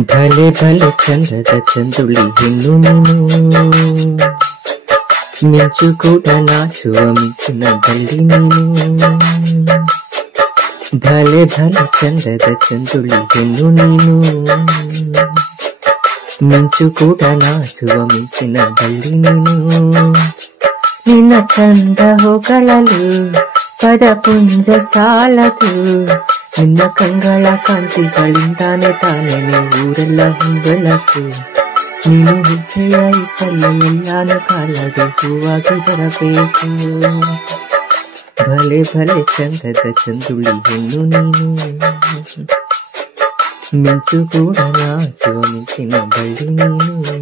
ಭಲೆ ಭಲೆ ಚಂದದ ಚಂದುಳಿ ಹೆಣ್ಣು ನೀನು, ಮಿಂಚು ಕೂಡ ನಾಚುವ ಮಿಂಚಿನ ಬಳ್ಳಿ ನೀನು. ಭಲೆ ಭಲೆ ಚಂದದ ಚಂದುಳಿ ಹೆಣ್ಣು ನೀನು, ಮಿಂಚು ಕೂಡ ನಾಚುವ ಮಿಂಚಿನ ಬಳ್ಳಿ ನೀನು. ನಿನ್ನ ಚಂದ ಹೊಗಳಲು ಪದ ಪುಂಜ ಸಾಲದು, ನಿನ್ನ ಕಂಗಳ ಕಾಂತಿಗಳಿಂದಾನೆ ತಾನೇ ಊರೆಲ್ಲ ಹೊಂದಲಕು. ನೀನು ಹೆಜ್ಜೆಯ ಇಟ್ಟಲ್ಲ ಎಲ್ಲಾನು ಕಾಲದೆ ಹೂವಾಗಿ ಬರಬೇಕು. ಭಲೆ ಭಲೆ ಚಂದದ ಚಂದುಳಿ ಹೆಣ್ಣು ನೀನು, ಮಿಂಚು ಕೂಡ ನಾಚುವ ಮಿಂಚಿನ ಬಳ್ಳಿ ನೀನು.